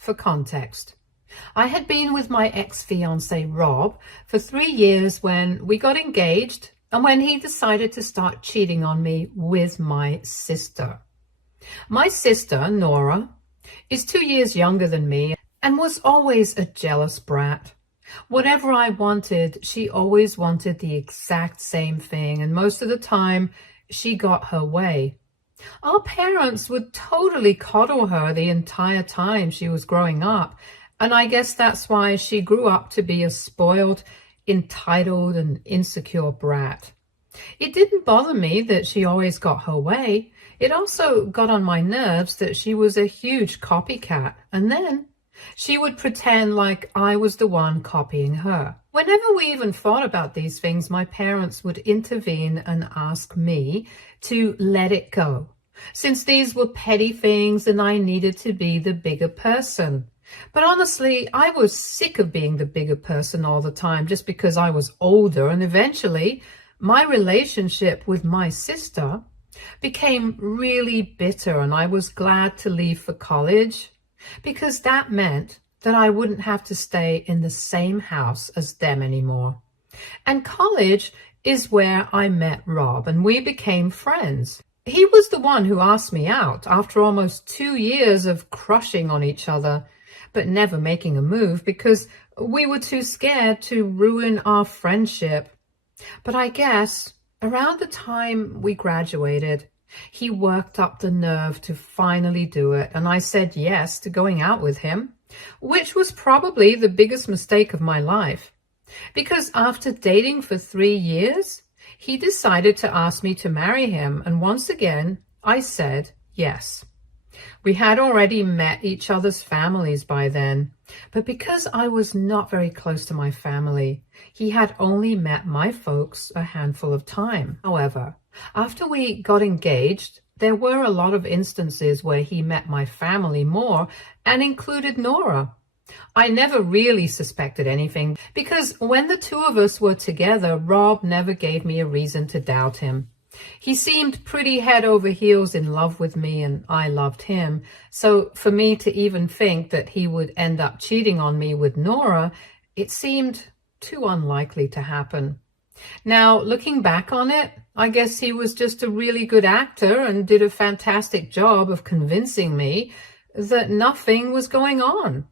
for context. I had been with my ex-fiancé Rob for 3 years when we got engaged and when he decided to start cheating on me with my sister. My sister, Nora, is 2 years younger than me and was always a jealous brat. Whatever I wanted, she always wanted the exact same thing, and most of the time, she got her way. Our parents would totally coddle her the entire time she was growing up, and I guess that's why she grew up to be a spoiled, entitled, and insecure brat. It didn't bother me that she always got her way. It also got on my nerves that she was a huge copycat, and then she would pretend like I was the one copying her. Whenever we even thought about these things, my parents would intervene and ask me to let it go, since these were petty things and I needed to be the bigger person. But honestly, I was sick of being the bigger person all the time just because I was older, and eventually my relationship with my sister became really bitter, and I was glad to leave for college because that meant that I wouldn't have to stay in the same house as them anymore. And college is where I met Rob, and we became friends. He was the one who asked me out after almost 2 years of crushing on each other, but never making a move because we were too scared to ruin our friendship. But I guess around the time we graduated, he worked up the nerve to finally do it, and I said yes to going out with him, which was probably the biggest mistake of my life. Because after dating for 3 years, he decided to ask me to marry him, and once again, I said yes. We had already met each other's families by then, but because I was not very close to my family, he had only met my folks a handful of time. However, after we got engaged, there were a lot of instances where he met my family more and included Nora. I never really suspected anything because when the two of us were together, Rob never gave me a reason to doubt him. He seemed pretty head over heels in love with me, and I loved him. So for me to even think that he would end up cheating on me with Nora, it seemed too unlikely to happen. Now, looking back on it, I guess he was just a really good actor and did a fantastic job of convincing me that nothing was going on,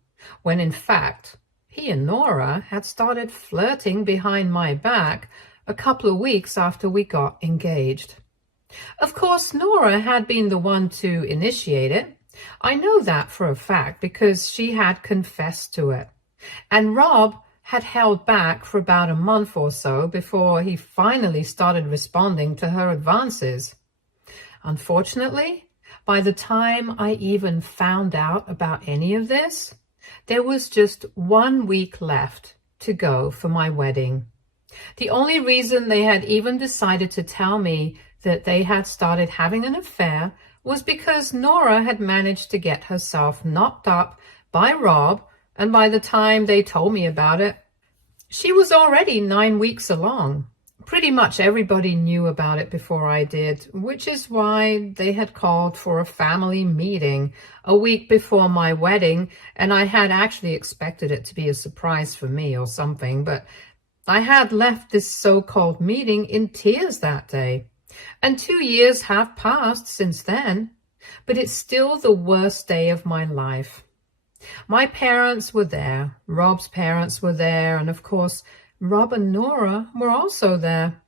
when in fact, he and Nora had started flirting behind my back a couple of weeks after we got engaged. Of course, Nora had been the one to initiate it. I know that for a fact because she had confessed to it. And Rob had held back for about a month or so before he finally started responding to her advances. Unfortunately, by the time I even found out about any of this, there was just 1 week left to go for my wedding. The only reason they had even decided to tell me that they had started having an affair was because Nora had managed to get herself knocked up by Rob, and by the time they told me about it, she was already 9 weeks along. Pretty much everybody knew about it before I did, which is why they had called for a family meeting a week before my wedding, and I had actually expected it to be a surprise for me or something, but I had left this so-called meeting in tears that day. And 2 years have passed since then, but it's still the worst day of my life. My parents were there, Rob's parents were there, and of course, Rob and Nora were also there.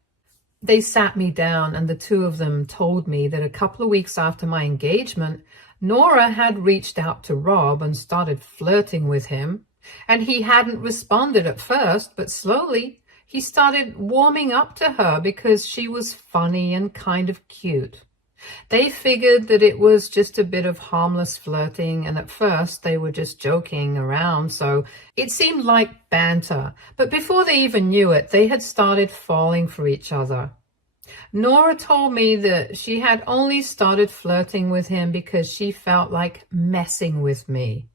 They sat me down and the two of them told me that a couple of weeks after my engagement, Nora had reached out to Rob and started flirting with him. And he hadn't responded at first, but slowly he started warming up to her because she was funny and kind of cute. They figured that it was just a bit of harmless flirting, and at first they were just joking around, so it seemed like banter. But before they even knew it, they had started falling for each other. Nora told me that she had only started flirting with him because she felt like messing with me.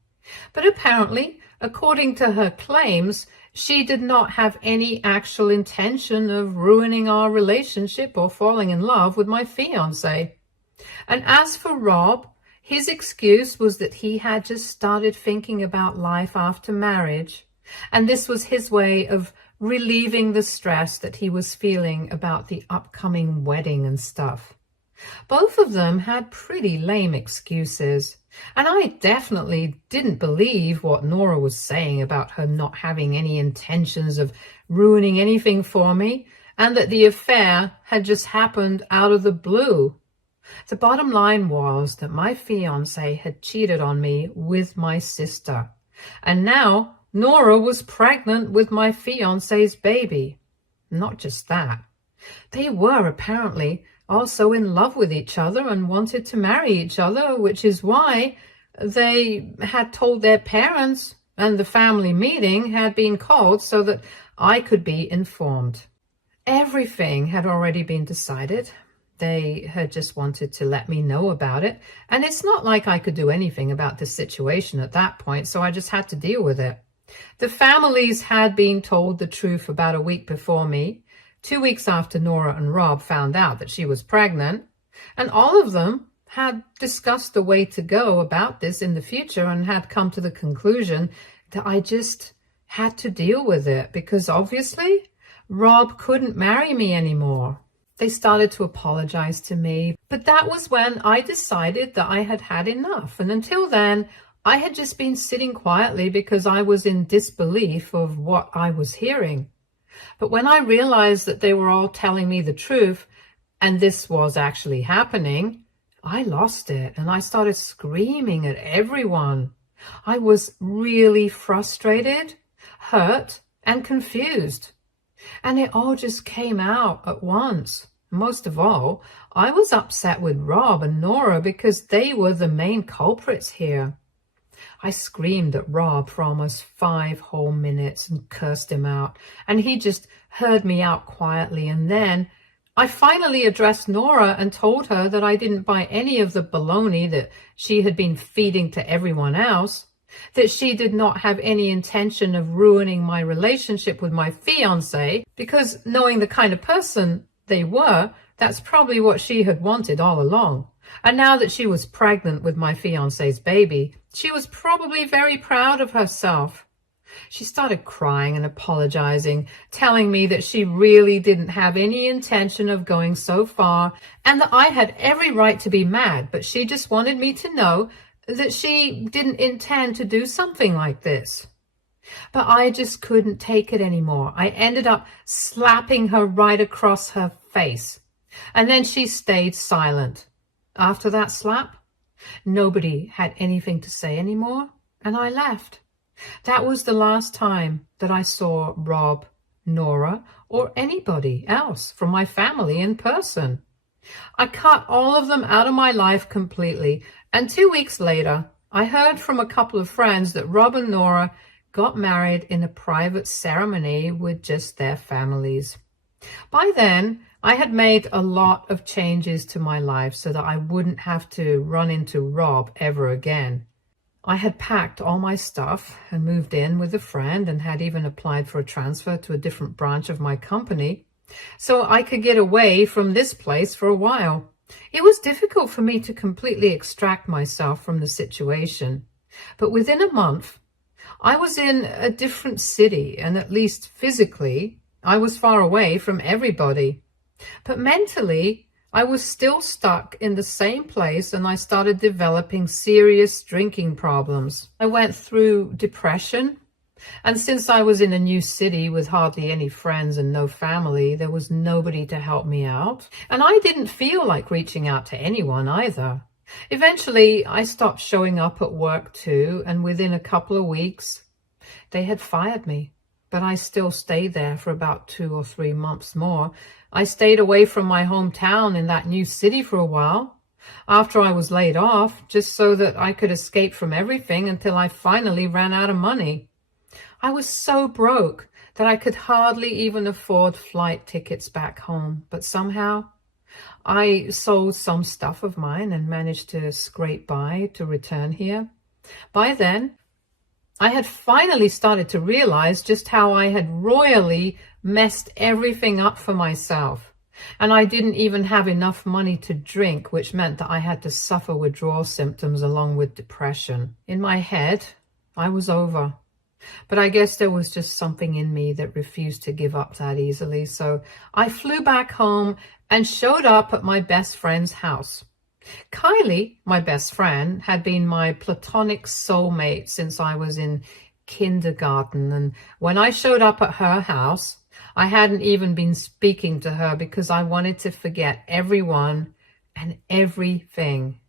But apparently, according to her claims, she did not have any actual intention of ruining our relationship or falling in love with my fiancé. And as for Rob, His excuse was that he had just started thinking about life after marriage, and this was his way of relieving the stress that he was feeling about the upcoming wedding and stuff. Both of them had pretty lame excuses, and I definitely didn't believe what Nora was saying about her not having any intentions of ruining anything for me, and that the affair had just happened out of the blue. The bottom line was that my fiancé had cheated on me with my sister, and now Nora was pregnant with my fiancé's baby. Not just that, they were apparently also in love with each other and wanted to marry each other, which is why they had told their parents, and the family meeting had been called so that I could be informed. Everything had already been decided. They had just wanted to let me know about it, and it's not like I could do anything about this situation at that point, so I just had to deal with it. The families had been told the truth about a week before me, 2 weeks after Nora and Rob found out that she was pregnant, and all of them had discussed the way to go about this in the future and had come to the conclusion that I just had to deal with it because obviously Rob couldn't marry me anymore. They started to apologize to me, but that was when I decided that I had had enough. And until then, I had just been sitting quietly because I was in disbelief of what I was hearing. But when I realized that they were all telling me the truth, and this was actually happening, I lost it and I started screaming at everyone. I was really frustrated, hurt, and confused. And it all just came out at once. Most of all, I was upset with Rob and Nora because they were the main culprits here. I screamed at Rob for almost 5 whole minutes and cursed him out, and he just heard me out quietly. And then I finally addressed Nora and told her that I didn't buy any of the baloney that she had been feeding to everyone else, that she did not have any intention of ruining my relationship with my fiancé, because knowing the kind of person they were, that's probably what she had wanted all along. And now that she was pregnant with my fiancé's baby, she was probably very proud of herself. She started crying and apologizing, telling me that she really didn't have any intention of going so far and that I had every right to be mad, but she just wanted me to know that she didn't intend to do something like this. But I just couldn't take it anymore. I ended up slapping her right across her face, and then she stayed silent. After that slap, nobody had anything to say anymore, and I left. That was the last time that I saw Rob, Nora, or anybody else from my family in person. I cut all of them out of my life completely, and 2 weeks later, I heard from a couple of friends that Rob and Nora got married in a private ceremony with just their families. By then, I had made a lot of changes to my life so that I wouldn't have to run into Rob ever again. I had packed all my stuff and moved in with a friend and had even applied for a transfer to a different branch of my company so I could get away from this place for a while. It was difficult for me to completely extract myself from the situation, but within a month, I was in a different city, and at least physically, I was far away from everybody. But mentally, I was still stuck in the same place, and I started developing serious drinking problems. I went through depression, and since I was in a new city with hardly any friends and no family, there was nobody to help me out. And I didn't feel like reaching out to anyone either. Eventually, I stopped showing up at work too, and within a couple of weeks, they had fired me. But I still stayed there for about 2 or 3 months more. I stayed away from my hometown in that new city for a while, after I was laid off, just so that I could escape from everything until I finally ran out of money. I was so broke that I could hardly even afford flight tickets back home, but somehow I sold some stuff of mine and managed to scrape by to return here. By then, I had finally started to realize just how I had royally messed everything up for myself. And I didn't even have enough money to drink, which meant that I had to suffer withdrawal symptoms along with depression. In my head, I was over. But I guess there was just something in me that refused to give up that easily. So I flew back home and showed up at my best friend's house. Kylie, my best friend, had been my platonic soulmate since I was in kindergarten. And when I showed up at her house, I hadn't even been speaking to her because I wanted to forget everyone and everything.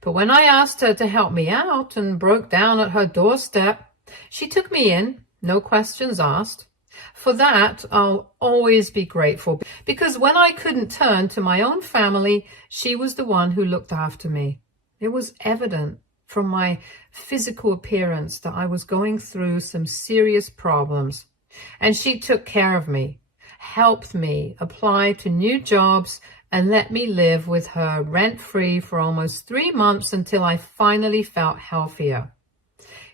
But when I asked her to help me out and broke down at her doorstep, she took me in, no questions asked. For that, I'll always be grateful, because when I couldn't turn to my own family, she was the one who looked after me. It was evident from my physical appearance that I was going through some serious problems, and she took care of me, helped me apply to new jobs, and let me live with her rent-free for almost 3 months until I finally felt healthier.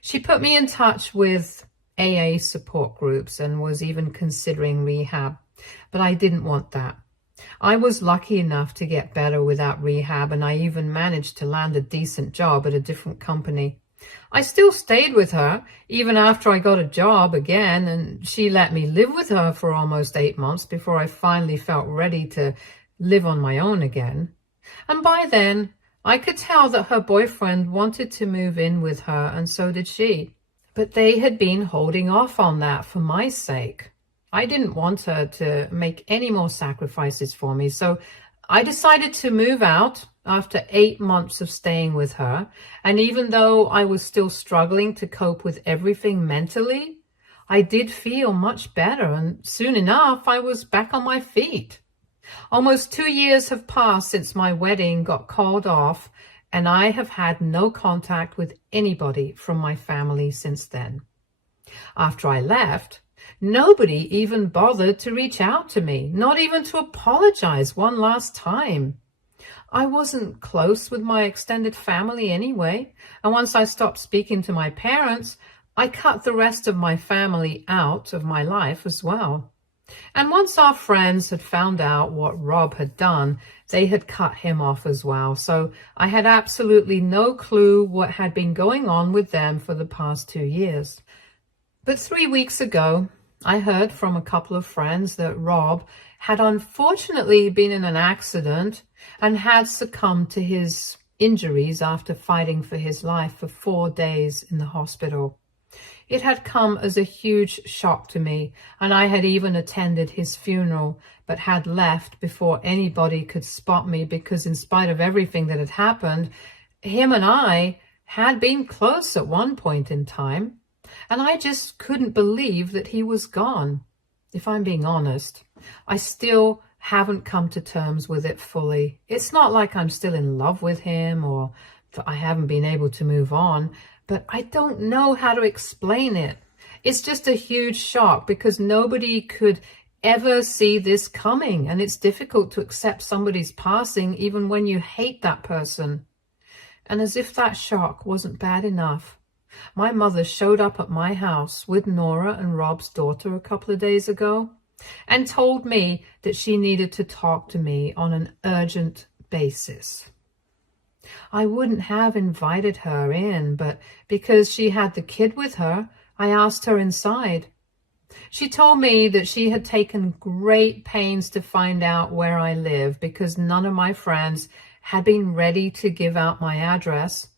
She put me in touch with AA support groups and was even considering rehab, but I didn't want that. I was lucky enough to get better without rehab, and I even managed to land a decent job at a different company. I still stayed with her even after I got a job again, and she let me live with her for almost 8 months before I finally felt ready to live on my own again. And by then, I could tell that her boyfriend wanted to move in with her, and so did she. But they had been holding off on that for my sake. I didn't want her to make any more sacrifices for me, so I decided to move out after 8 months of staying with her. And even though I was still struggling to cope with everything mentally, I did feel much better, and soon enough, I was back on my feet. Almost 2 years have passed since my wedding got called off, and I have had no contact with anybody from my family since then. After I left, nobody even bothered to reach out to me, not even to apologize one last time. I wasn't close with my extended family anyway, and once I stopped speaking to my parents, I cut the rest of my family out of my life as well. And once our friends had found out what Rob had done, they had cut him off as well. So I had absolutely no clue what had been going on with them for the past 2 years. But 3 weeks ago, I heard from a couple of friends that Rob had unfortunately been in an accident and had succumbed to his injuries after fighting for his life for 4 days in the hospital. It had come as a huge shock to me, and I had even attended his funeral, but had left before anybody could spot me because in spite of everything that had happened, him and I had been close at one point in time, and I just couldn't believe that he was gone. If I'm being honest, I still haven't come to terms with it fully. It's not like I'm still in love with him or that I haven't been able to move on, but I don't know how to explain it. It's just a huge shock because nobody could ever see this coming, and it's difficult to accept somebody's passing even when you hate that person. And as if that shock wasn't bad enough, my mother showed up at my house with Nora and Rob's daughter a couple of days ago and told me that she needed to talk to me on an urgent basis. I wouldn't have invited her in, but because she had the kid with her, I asked her inside. She told me that she had taken great pains to find out where I live because none of my friends had been ready to give out my address,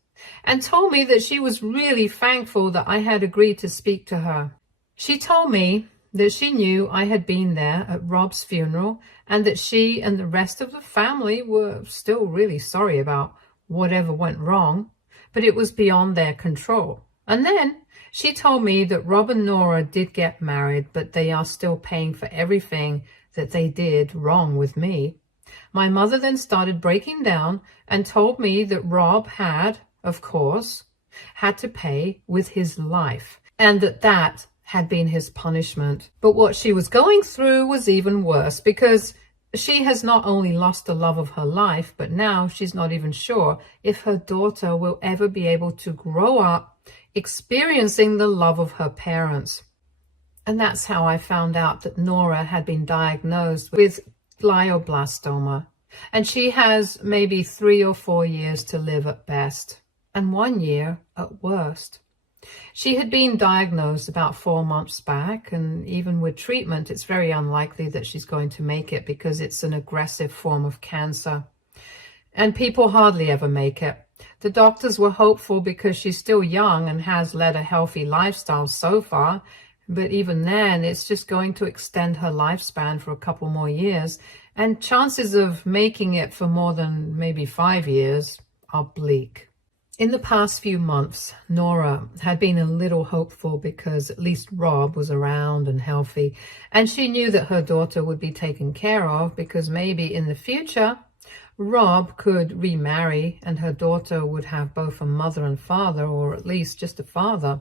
and told me that she was really thankful that I had agreed to speak to her. She told me that she knew I had been there at Rob's funeral and that she and the rest of the family were still really sorry about whatever went wrong, but it was beyond their control. And then she told me that Rob and Nora did get married, but they are still paying for everything that they did wrong with me. My mother then started breaking down and told me that Rob had, of course, had to pay with his life, and that had been his punishment. But what she was going through was even worse because she has not only lost the love of her life, but now she's not even sure if her daughter will ever be able to grow up experiencing the love of her parents. And that's how I found out that Nora had been diagnosed with glioblastoma, and she has maybe 3 or 4 years to live at best, and 1 year at worst. She had been diagnosed about 4 months back, and even with treatment, it's very unlikely that she's going to make it because it's an aggressive form of cancer. And people hardly ever make it. The doctors were hopeful because she's still young and has led a healthy lifestyle so far, but even then, it's just going to extend her lifespan for a couple more years, and chances of making it for more than maybe 5 years are bleak. In the past few months, Nora had been a little hopeful because at least Rob was around and healthy, and she knew that her daughter would be taken care of because maybe in the future, Rob could remarry and her daughter would have both a mother and father, or at least just a father.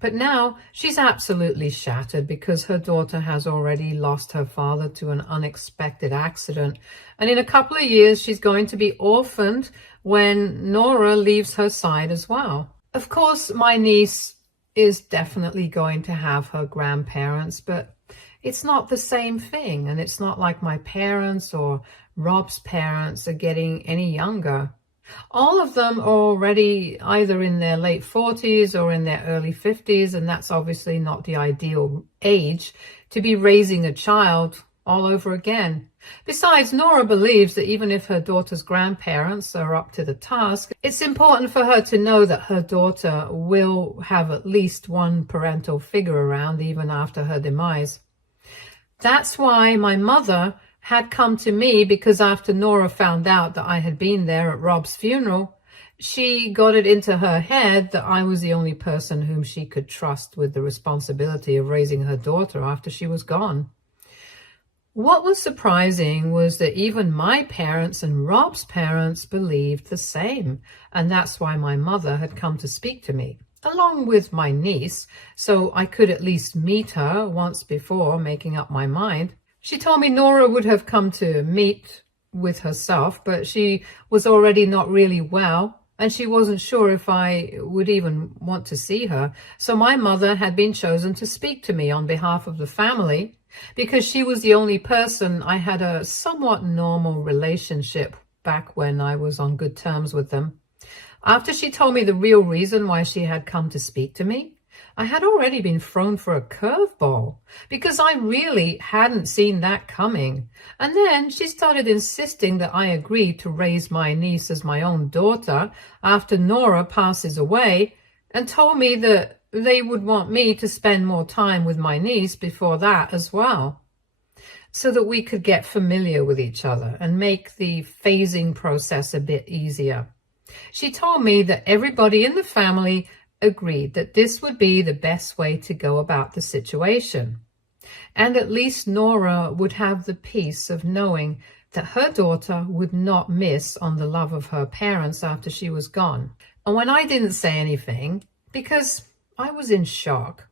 But now she's absolutely shattered because her daughter has already lost her father to an unexpected accident. And in a couple of years, she's going to be orphaned when Nora leaves her side as well. Of course, my niece is definitely going to have her grandparents, but it's not the same thing. And it's not like my parents or Rob's parents are getting any younger. All of them are already either in their late 40s or in their early 50s, and that's obviously not the ideal age to be raising a child all over again. Besides, Nora believes that even if her daughter's grandparents are up to the task, it's important for her to know that her daughter will have at least one parental figure around even after her demise. That's why my mother had come to me, because after Nora found out that I had been there at Rob's funeral, she got it into her head that I was the only person whom she could trust with the responsibility of raising her daughter after she was gone. What was surprising was that even my parents and Rob's parents believed the same, and that's why my mother had come to speak to me, along with my niece, so I could at least meet her once before making up my mind. She told me Nora would have come to meet with herself, but she was already not really well, and she wasn't sure if I would even want to see her. So my mother had been chosen to speak to me on behalf of the family, because she was the only person I had a somewhat normal relationship back when I was on good terms with them. After she told me the real reason why she had come to speak to me, I had already been thrown for a curveball because I really hadn't seen that coming. And then she started insisting that I agreed to raise my niece as my own daughter after Nora passes away, and told me that they would want me to spend more time with my niece before that as well, so that we could get familiar with each other and make the phasing process a bit easier. She told me that everybody in the family agreed that this would be the best way to go about the situation. And at least Nora would have the peace of knowing that her daughter would not miss on the love of her parents after she was gone. And when I didn't say anything, because I was in shock,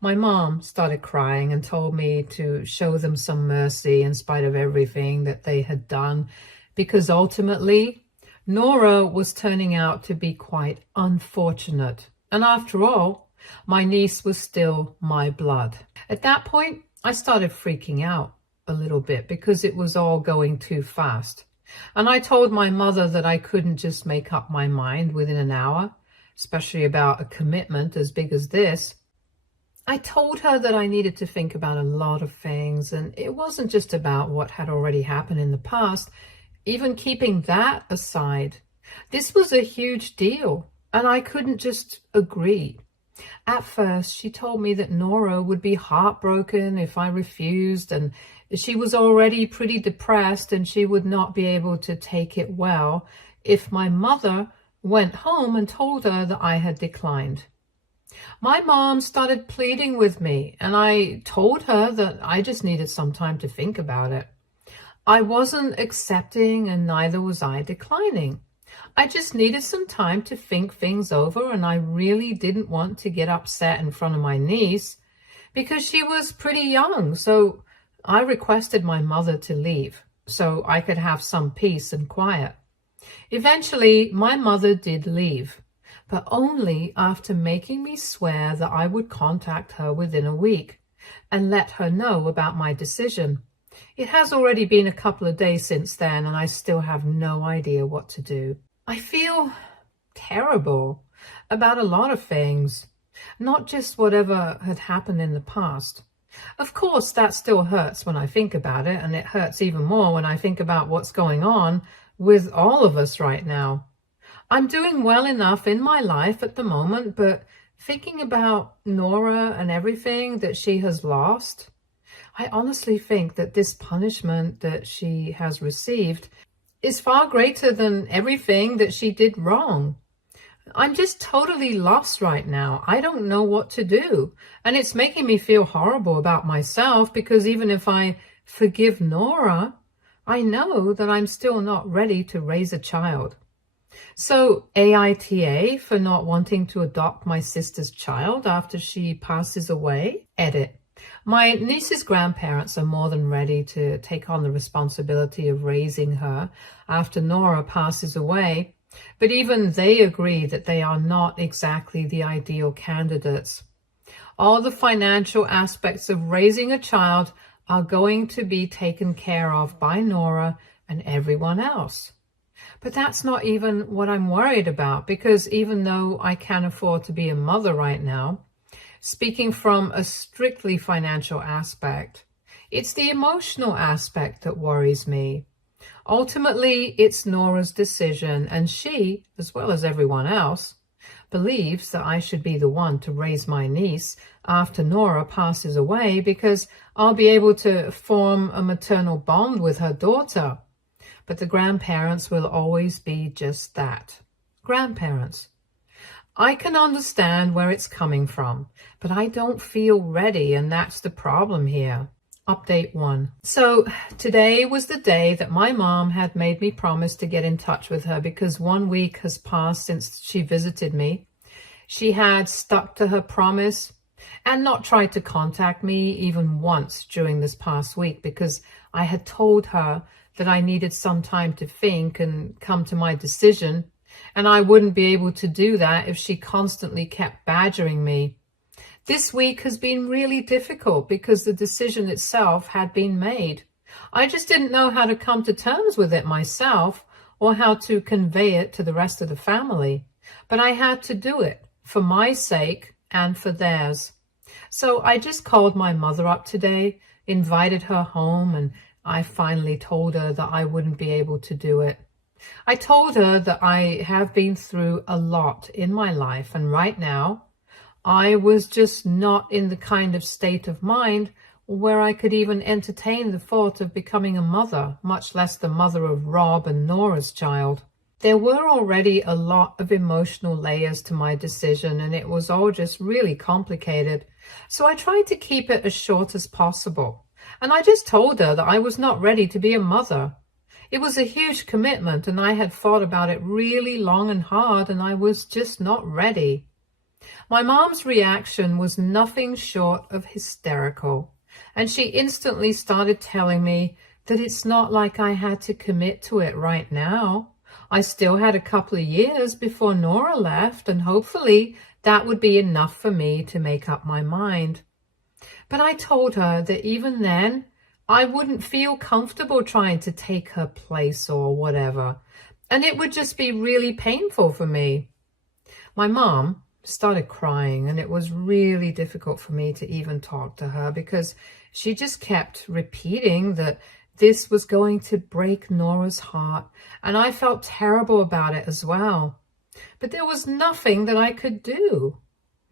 my mom started crying and told me to show them some mercy in spite of everything that they had done, because ultimately Nora was turning out to be quite unfortunate. And after all, my niece was still my blood. At that point, I started freaking out a little bit because it was all going too fast. And I told my mother that I couldn't just make up my mind within an hour, especially about a commitment as big as this. I told her that I needed to think about a lot of things, and it wasn't just about what had already happened in the past. Even keeping that aside, this was a huge deal. And I couldn't just agree. At first, she told me that Nora would be heartbroken if I refused, and she was already pretty depressed and she would not be able to take it well if my mother went home and told her that I had declined. My mom started pleading with me, and I told her that I just needed some time to think about it. I wasn't accepting, and neither was I declining. I just needed some time to think things over, and I really didn't want to get upset in front of my niece because she was pretty young. So I requested my mother to leave so I could have some peace and quiet. Eventually, my mother did leave, but only after making me swear that I would contact her within a week and let her know about my decision. It has already been a couple of days since then, and I still have no idea what to do. I feel terrible about a lot of things, not just whatever had happened in the past. Of course, that still hurts when I think about it, and it hurts even more when I think about what's going on with all of us right now. I'm doing well enough in my life at the moment, but thinking about Nora and everything that she has lost, I honestly think that this punishment that she has received is far greater than everything that she did wrong. I'm just totally lost right now. I don't know what to do. And it's making me feel horrible about myself, because even if I forgive Nora, I know that I'm still not ready to raise a child. So AITA for not wanting to adopt my sister's child after she passes away. Edit. My niece's grandparents are more than ready to take on the responsibility of raising her after Nora passes away, but even they agree that they are not exactly the ideal candidates. All the financial aspects of raising a child are going to be taken care of by Nora and everyone else. But that's not even what I'm worried about, because even though I can afford to be a mother right now, speaking from a strictly financial aspect, it's the emotional aspect that worries me. Ultimately, it's Nora's decision, and she, as well as everyone else, believes that I should be the one to raise my niece after Nora passes away, because I'll be able to form a maternal bond with her daughter. But the grandparents will always be just that, grandparents. I can understand where it's coming from, but I don't feel ready, and that's the problem here. Update 1. So today was the day that my mom had made me promise to get in touch with her, because 1 week has passed since she visited me. She had stuck to her promise and not tried to contact me even once during this past week, because I had told her that I needed some time to think and come to my decision, and I wouldn't be able to do that if she constantly kept badgering me. This week has been really difficult because the decision itself had been made. I just didn't know how to come to terms with it myself, or how to convey it to the rest of the family. But I had to do it for my sake and for theirs. So I just called my mother up today, invited her home, and I finally told her that I wouldn't be able to do it. I told her that I have been through a lot in my life, and right now I was just not in the kind of state of mind where I could even entertain the thought of becoming a mother, much less the mother of Rob and Nora's child. There were already a lot of emotional layers to my decision, and it was all just really complicated. So I tried to keep it as short as possible. And I just told her that I was not ready to be a mother. It was a huge commitment, and I had thought about it really long and hard, and I was just not ready. My mom's reaction was nothing short of hysterical, and she instantly started telling me that it's not like I had to commit to it right now. I still had a couple of years before Nora left, and hopefully that would be enough for me to make up my mind. But I told her that even then, I wouldn't feel comfortable trying to take her place or whatever, and it would just be really painful for me. My mom started crying, and it was really difficult for me to even talk to her, because she just kept repeating that this was going to break Nora's heart, and I felt terrible about it as well. But there was nothing that I could do.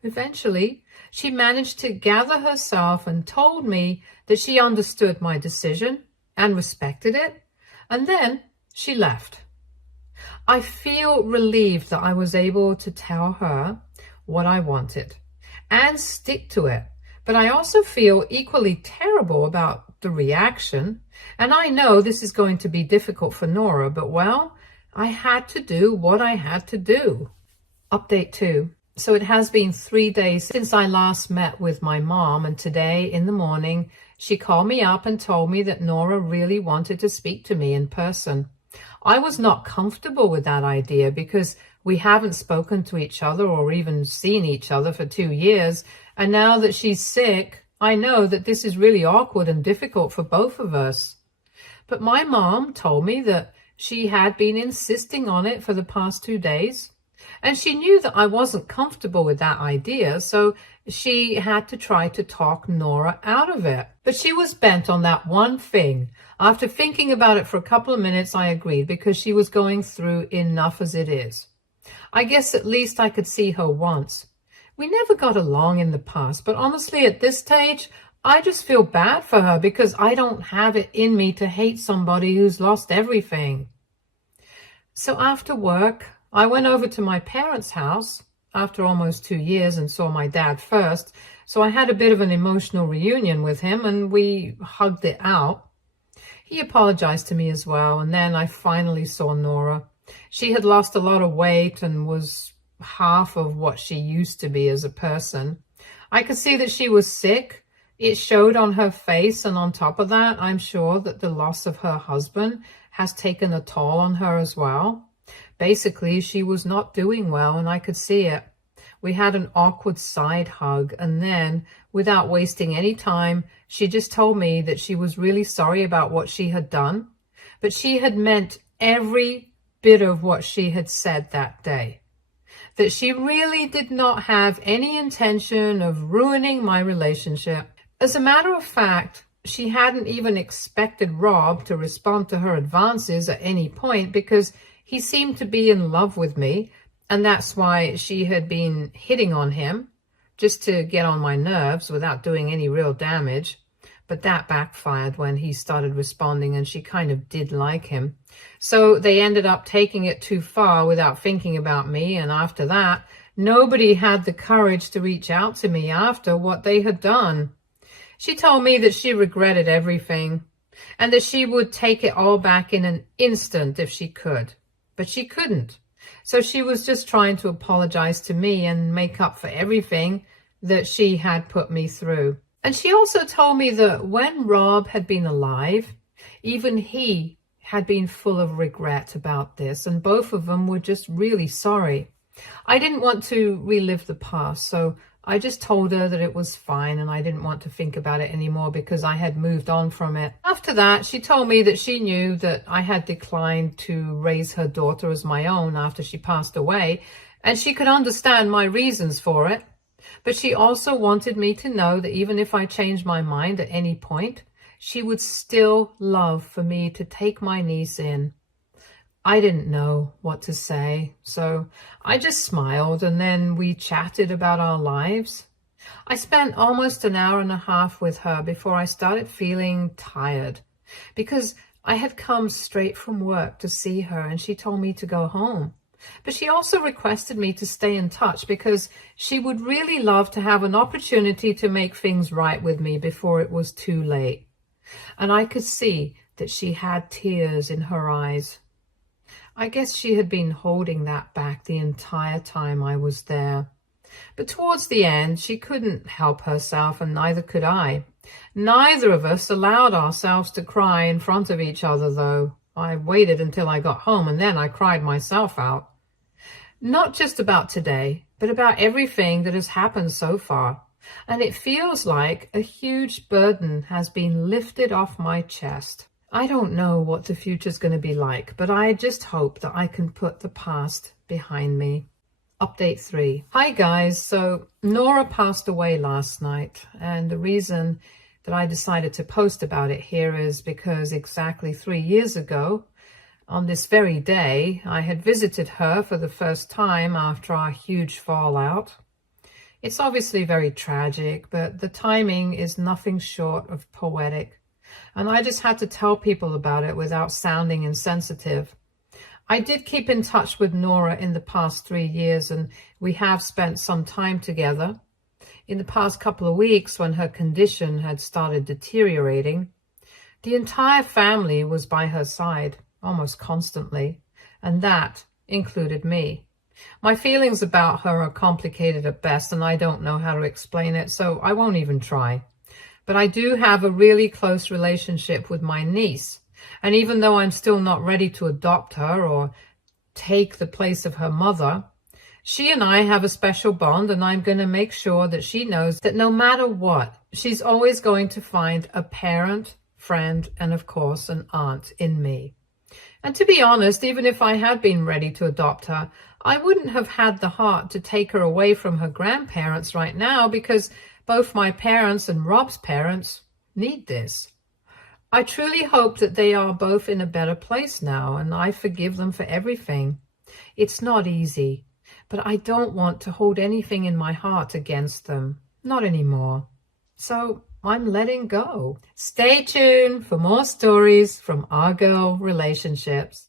Eventually, she managed to gather herself and told me that she understood my decision and respected it, and then she left. I feel relieved that I was able to tell her what I wanted and stick to it, but I also feel equally terrible about the reaction, and I know this is going to be difficult for Nora, but well, I had to do what I had to do. Update 2. So it has been 3 days since I last met with my mom, and today in the morning, she called me up and told me that Nora really wanted to speak to me in person. I was not comfortable with that idea, because we haven't spoken to each other or even seen each other for 2 years, and now that she's sick, I know that this is really awkward and difficult for both of us. But my mom told me that she had been insisting on it for the past 2 days. And she knew that I wasn't comfortable with that idea, so she had to try to talk Nora out of it. But she was bent on that one thing. After thinking about it for a couple of minutes, I agreed because she was going through enough as it is. I guess at least I could see her once. We never got along in the past, but honestly, at this stage, I just feel bad for her because I don't have it in me to hate somebody who's lost everything. So after work, I went over to my parents' house after almost 2 years and saw my dad first. So I had a bit of an emotional reunion with him and we hugged it out. He apologized to me as well, and then I finally saw Nora. She had lost a lot of weight and was half of what she used to be as a person. I could see that she was sick. It showed on her face, and on top of that, I'm sure that the loss of her husband has taken a toll on her as well. Basically, she was not doing well, and I could see it. We had an awkward side hug, and then, without wasting any time, she just told me that she was really sorry about what she had done, but she had meant every bit of what she had said that day. That she really did not have any intention of ruining my relationship. As a matter of fact, she hadn't even expected Rob to respond to her advances at any point because he seemed to be in love with me, and that's why she had been hitting on him just to get on my nerves without doing any real damage. But that backfired when he started responding and she kind of did like him. So they ended up taking it too far without thinking about me, and after that, nobody had the courage to reach out to me after what they had done. She told me that she regretted everything and that she would take it all back in an instant if she could. But she couldn't. So she was just trying to apologize to me and make up for everything that she had put me through. And she also told me that when Rob had been alive, even he had been full of regret about this, and both of them were just really sorry. I didn't want to relive the past, so I just told her that it was fine and I didn't want to think about it anymore because I had moved on from it. After that, she told me that she knew that I had declined to raise her daughter as my own after she passed away, and she could understand my reasons for it. But she also wanted me to know that even if I changed my mind at any point, she would still love for me to take my niece in. I didn't know what to say, so I just smiled and then we chatted about our lives. I spent almost an hour and a half with her before I started feeling tired because I had come straight from work to see her and she told me to go home. But she also requested me to stay in touch because she would really love to have an opportunity to make things right with me before it was too late. And I could see that she had tears in her eyes. I guess she had been holding that back the entire time I was there. But towards the end, she couldn't help herself, and neither could I. Neither of us allowed ourselves to cry in front of each other, though. I waited until I got home, and then I cried myself out. Not just about today, but about everything that has happened so far. And it feels like a huge burden has been lifted off my chest. I don't know what the future's going to be like, but I just hope that I can put the past behind me. Update 3. Hi guys, so Nora passed away last night, and the reason that I decided to post about it here is because exactly 3 years ago, on this very day, I had visited her for the first time after our huge fallout. It's obviously very tragic, but the timing is nothing short of poetic. And I just had to tell people about it without sounding insensitive. I did keep in touch with Nora in the past 3 years, and we have spent some time together. In the past couple of weeks, when her condition had started deteriorating, the entire family was by her side, almost constantly, and that included me. My feelings about her are complicated at best, and I don't know how to explain it, so I won't even try. But I do have a really close relationship with my niece. And even though I'm still not ready to adopt her or take the place of her mother, She and I have a special bond, and I'm going to make sure that she knows that no matter what, she's always going to find a parent, friend, and of course, an aunt in me. And to be honest, even if I had been ready to adopt her, I wouldn't have had the heart to take her away from her grandparents right now because both my parents and Rob's parents need this. I truly hope that they are both in a better place now, and I forgive them for everything. It's not easy, but I don't want to hold anything in my heart against them. Not anymore. So I'm letting go. Stay tuned for more stories from our girl relationships.